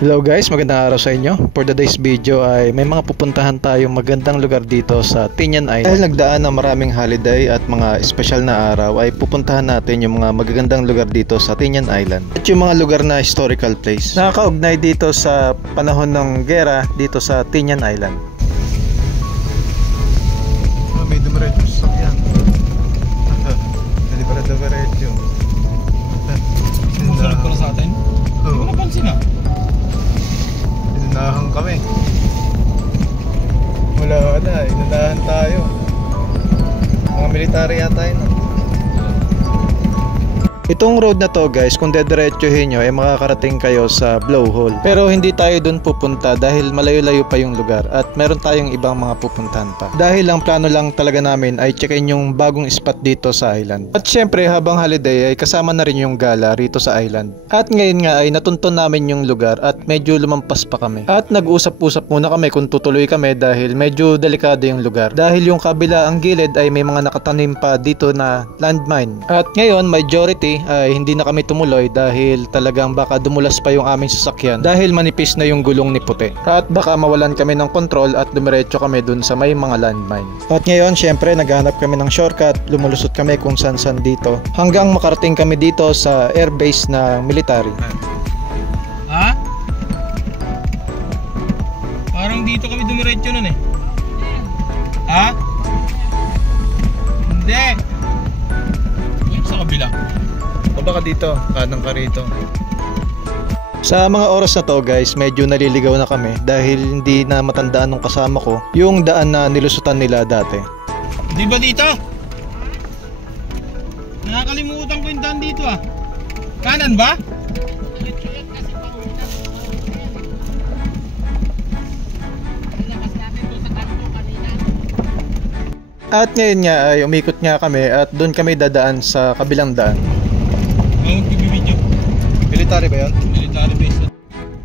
Hello guys, magandang araw sa inyo. For today's video ay may mga pupuntahan tayong magandang lugar dito sa Tinian Island. Dahil nagdaan ng maraming holiday at mga espesyal na araw ay pupuntahan natin yung mga magagandang lugar dito sa Tinian Island. At yung mga lugar na historical place. Nakakaugnay dito sa panahon ng gera dito sa Tinian Island. May dumiretso sa sakyan. Hindi pala dumiretso. Susunod pala sa atin? Oo. Ano napansin na? Inunahan kami. Wala na, inunahan tayo. Mga military yata yun. Itong road na to guys, kung dediretsuhin nyo ay makakarating kayo sa Blowhole. Pero hindi tayo dun pupunta dahil malayo-layo pa yung lugar at meron tayong ibang mga pupuntahan pa. Dahil ang plano lang talaga namin ay checkin yung bagong spot dito sa island. At syempre habang holiday ay kasama na rin yung gala rito sa island. At ngayon nga ay natunton namin yung lugar at medyo lumampas pa kami. At nag-usap-usap muna kami kung tutuloy kami dahil medyo delikado yung lugar. Dahil yung kabila ang gilid ay may mga nakatanim pa dito na landmine. At ngayon majority ay hindi na kami tumuloy dahil talagang baka dumulas pa yung aming sasakyan dahil manipis na yung gulong ni puti. At baka mawalan kami ng control at dumiretso kami dun sa may mga landmine. At ngayon syempre naghahanap kami ng shortcut, lumulusot kami kung saan dito hanggang makarating kami dito sa airbase na military. Ha? Parang dito kami dumiretso nun eh. Ha? Hindi. Uy, sa kabila. O baka dito, kanang ka rito. Sa mga oras na to guys, medyo naliligaw na kami dahil hindi na matandaan ng kasama ko yung daan na nilusutan nila dati. Di ba dito? Nakakalimutan ko yung daan dito ah. Kanan ba? At ngayon nga ay umikot nga kami at doon kami dadaan sa kabilang daan. Ngayon video. Military ba yan? Military base.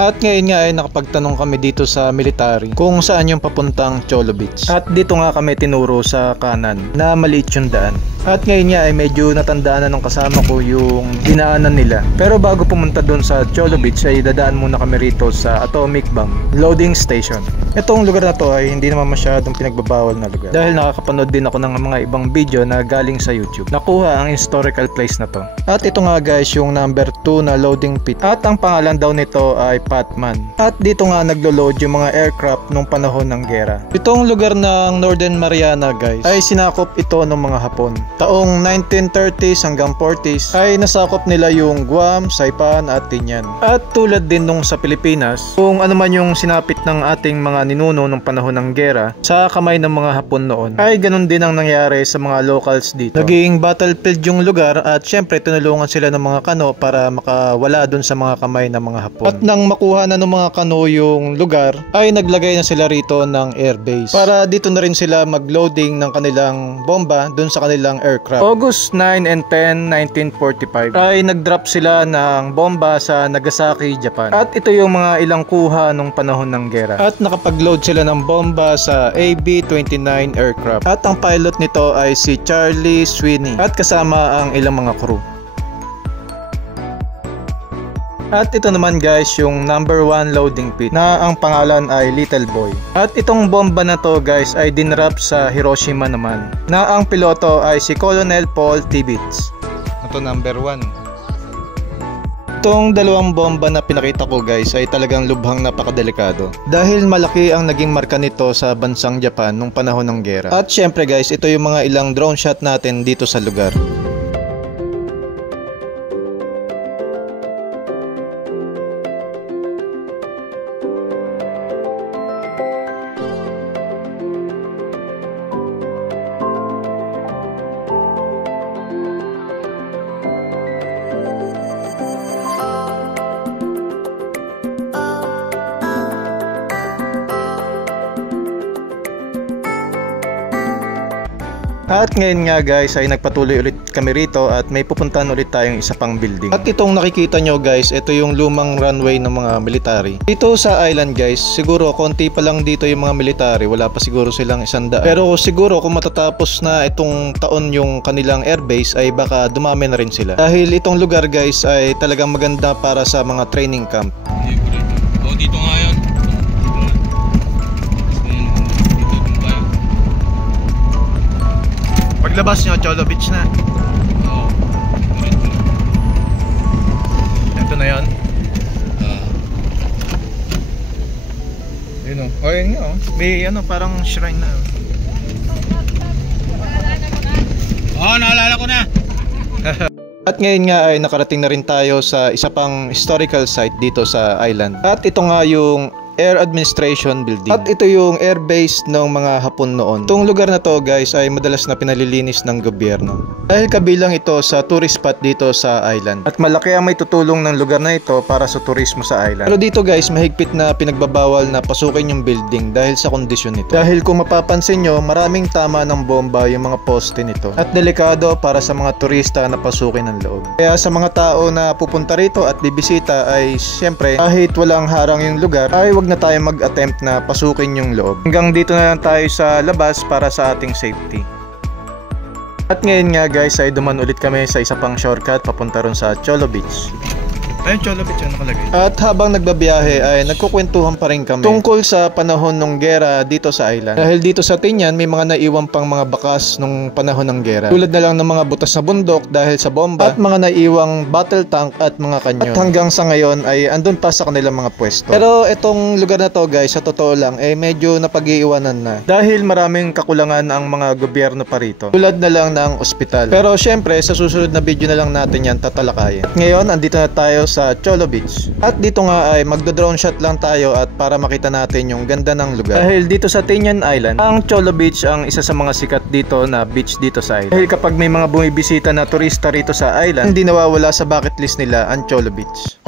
At ngayon nga ay nakapagtanong kami dito sa military kung saan yung papuntang Cholo Beach. At dito nga kami tinuro sa kanan na maliit yung daan. At ngayon nga ay medyo natandaan na ng kasama ko yung dinaanan nila. Pero bago pumunta doon sa Cholo Beach ay dadaan muna kami rito sa Atomic Bomb Loading Station. Itong lugar na to ay hindi naman masyadong pinagbabawal na lugar dahil nakakapanood din ako ng mga ibang video na galing sa YouTube. Nakuha ang historical place na to. At ito nga guys yung number 2 na loading pit. At ang pangalan daw nito ay Patman. At dito nga naglo-load yung mga aircraft nung panahon ng gera. Itong lugar ng Northern Mariana guys ay sinakop ito ng mga Hapon. Taong 1930s hanggang 40s ay nasakop nila yung Guam, Saipan at Tinian. At tulad din nung sa Pilipinas, kung ano man yung sinapit ng ating mga ninuno nung panahon ng gera sa kamay ng mga Hapon noon, ay ganun din ang nangyari sa mga locals dito. Naging battlefield yung lugar at syempre tinulungan sila ng mga kano para makawala dun sa mga kamay ng mga Hapon. At nang makuha na ng mga kano yung lugar, ay naglagay na sila rito ng airbase para dito na rin sila magloading ng kanilang bomba dun sa kanilang aircraft. August 9 and 10, 1945 ay nagdrop sila ng bomba sa Nagasaki, Japan. At ito yung mga ilang kuha nung panahon ng gera. At nakapag-load sila ng bomba sa AB-29 aircraft. At ang pilot nito ay si Charlie Sweeney at kasama ang ilang mga crew. At ito naman guys yung number 1 loading pit na ang pangalan ay Little Boy. At itong bomba na to guys ay dinrap sa Hiroshima naman na ang piloto ay si Colonel Paul Tibbets. Ito number 1. Itong dalawang bomba na pinakita ko guys ay talagang lubhang napakadelikado dahil malaki ang naging marka nito sa bansang Japan nung panahon ng gera. At syempre guys, ito yung mga ilang drone shot natin dito sa lugar. At ngayon nga guys ay nagpatuloy ulit kami rito at may pupuntahan ulit tayong isa pang building. At itong nakikita nyo guys, ito yung lumang runway ng mga military. Dito sa island guys, siguro konti pa lang dito yung mga military, wala pa siguro silang 100. Pero siguro kung matatapos na itong taon yung kanilang airbase ay baka dumami na rin sila. Dahil itong lugar guys ay talagang maganda para sa mga training camp. labas nyo, Cholo Beach na. Oo. Ito na yan. Yun o. O yun nga o. May ano, parang shrine na. Oo, naalala ko na. At ngayon nga ay nakarating na rin tayo sa isa pang historical site dito sa island. At ito nga yung Air Administration Building. At ito yung air base ng mga Hapon noon. Itong lugar na to guys ay madalas na pinalilinis ng gobyerno. Dahil kabilang ito sa tourist spot dito sa island. At malaki ang may tutulong ng lugar na ito para sa turismo sa island. Pero dito guys, mahigpit na pinagbabawal na pasukin yung building dahil sa kondisyon nito. Dahil kung mapapansin nyo, maraming tama ng bomba yung mga poste nito. At delikado para sa mga turista na pasukin ng loob. Kaya sa mga tao na pupunta rito at bibisita ay siyempre kahit walang harang yung lugar ay wag na tayo mag-attempt na pasukin yung loob. Hanggang dito na lang tayo sa labas para sa ating safety. At ngayon nga guys ay duman ulit kami sa isa pang shortcut papunta ron sa Cholo Beach. Ayun, Cholo Beach ang nakalagay. At habang nagbabiyahe ay nagkukwentuhan pa rin kami tungkol sa panahon ng gera dito sa island. Dahil dito sa Tinian may mga naiwan pang mga bakas nung panahon ng gera. Tulad na lang ng mga butas na bundok dahil sa bomba at mga naiwang battle tank at mga kanyon. At hanggang sa ngayon ay andun pa sa kanilang mga pwesto. Pero itong lugar na to guys, sa totoo lang ay medyo napag-iiwanan na. Dahil maraming kakulangan ang mga gobyerno pa rito. Tulad na lang ng ospital. Pero syempre sa susunod na video na lang natin yan tatalakayin. At ngayon andito na tayo sa Cholo Beach. At dito nga ay magdo-drone shot lang tayo at para makita natin yung ganda ng lugar. Dahil dito sa Tinian Island, ang Cholo Beach ang isa sa mga sikat dito na beach dito sa island. Dahil kapag may mga bumibisita na turista rito sa island, hindi nawawala sa bucket list nila ang Cholo Beach.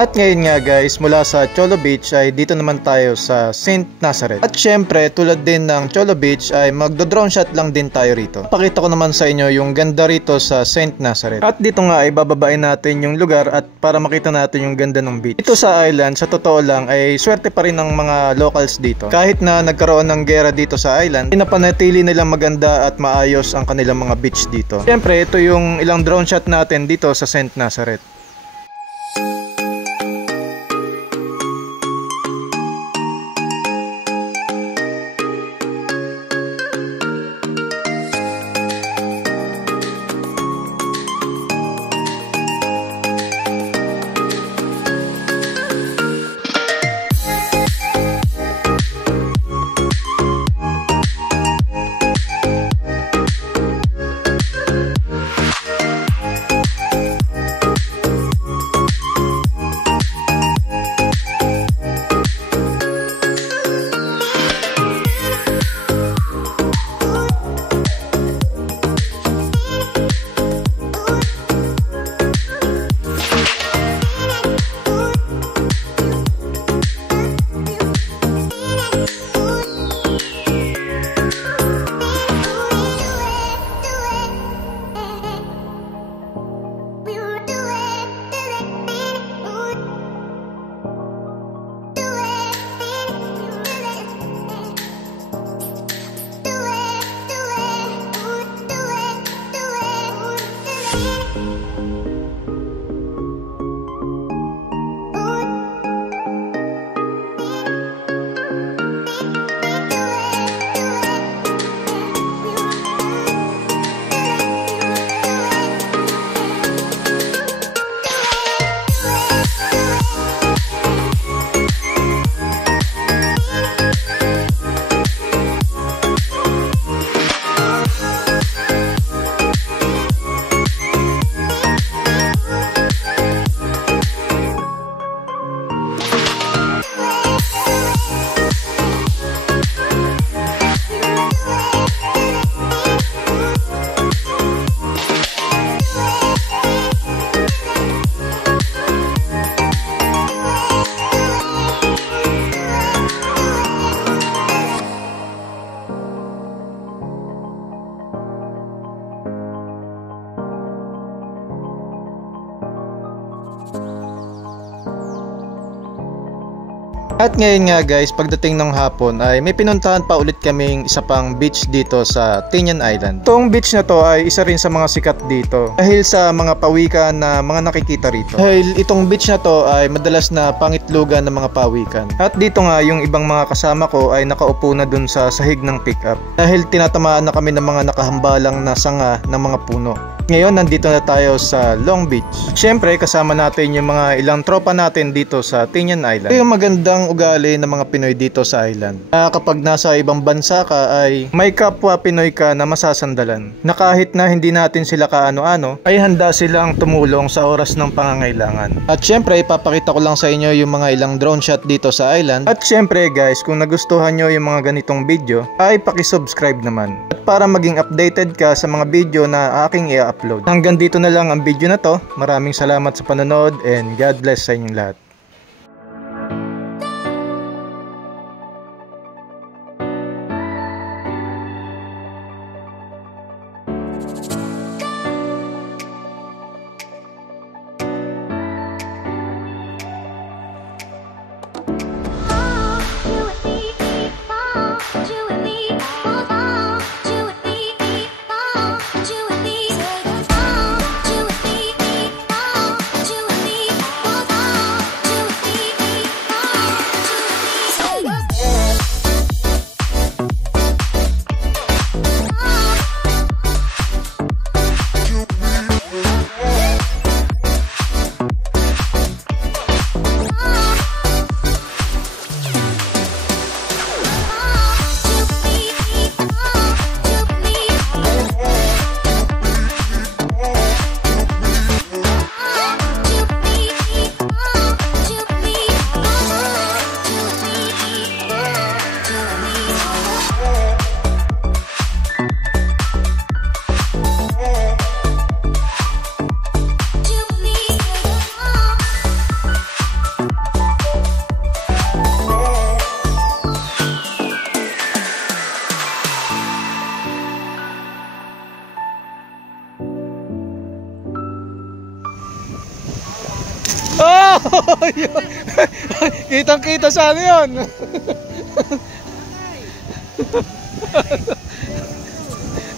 At ngayon nga guys, mula sa Cholo Beach ay dito naman tayo sa St. Nazareth. At syempre, tulad din ng Cholo Beach ay magdo-drone shot lang din tayo rito. Pakita ko naman sa inyo yung ganda rito sa St. Nazareth. At dito nga ay bababain natin yung lugar at para makita natin yung ganda ng beach. Dito sa island, sa totoo lang ay swerte pa rin ng mga locals dito. Kahit na nagkaroon ng gera dito sa island, pinapanatili nilang maganda at maayos ang kanilang mga beach dito. Syempre, ito yung ilang drone shot natin dito sa St. Nazareth. At ngayon nga guys, pagdating ng hapon ay may pinuntahan pa ulit kaming isa pang beach dito sa Tinian Island. Itong beach na to ay isa rin sa mga sikat dito dahil sa mga pawikan na mga nakikita rito. Dahil itong beach na to ay madalas na pangitlugan ng mga pawikan. At dito nga yung ibang mga kasama ko ay nakaupo na dun sa sahig ng pickup dahil tinatamaan na kami ng mga nakahambalang na sanga ng mga puno. Ngayon nandito na tayo sa Long Beach. Siyempre kasama natin yung mga ilang tropa natin dito sa Tinian Island. Ito yung magandang ugali ng mga Pinoy dito sa island. Na kapag nasa ibang bansa ka ay may kapwa Pinoy ka na masasandalan. Na kahit na hindi natin sila kaano-ano ay handa silang tumulong sa oras ng pangangailangan. At siyempre ipapakita ko lang sa inyo yung mga ilang drone shot dito sa island. At siyempre guys, kung nagustuhan nyo yung mga ganitong video ay pakisubscribe naman. At para maging updated ka sa mga video na aking i-upload. Hanggang dito na lang ang video na to. Maraming salamat sa panonood and God bless sa inyong lahat. Oh! Kitang-kita sa ano yun?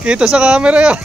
Kita sa camera yun.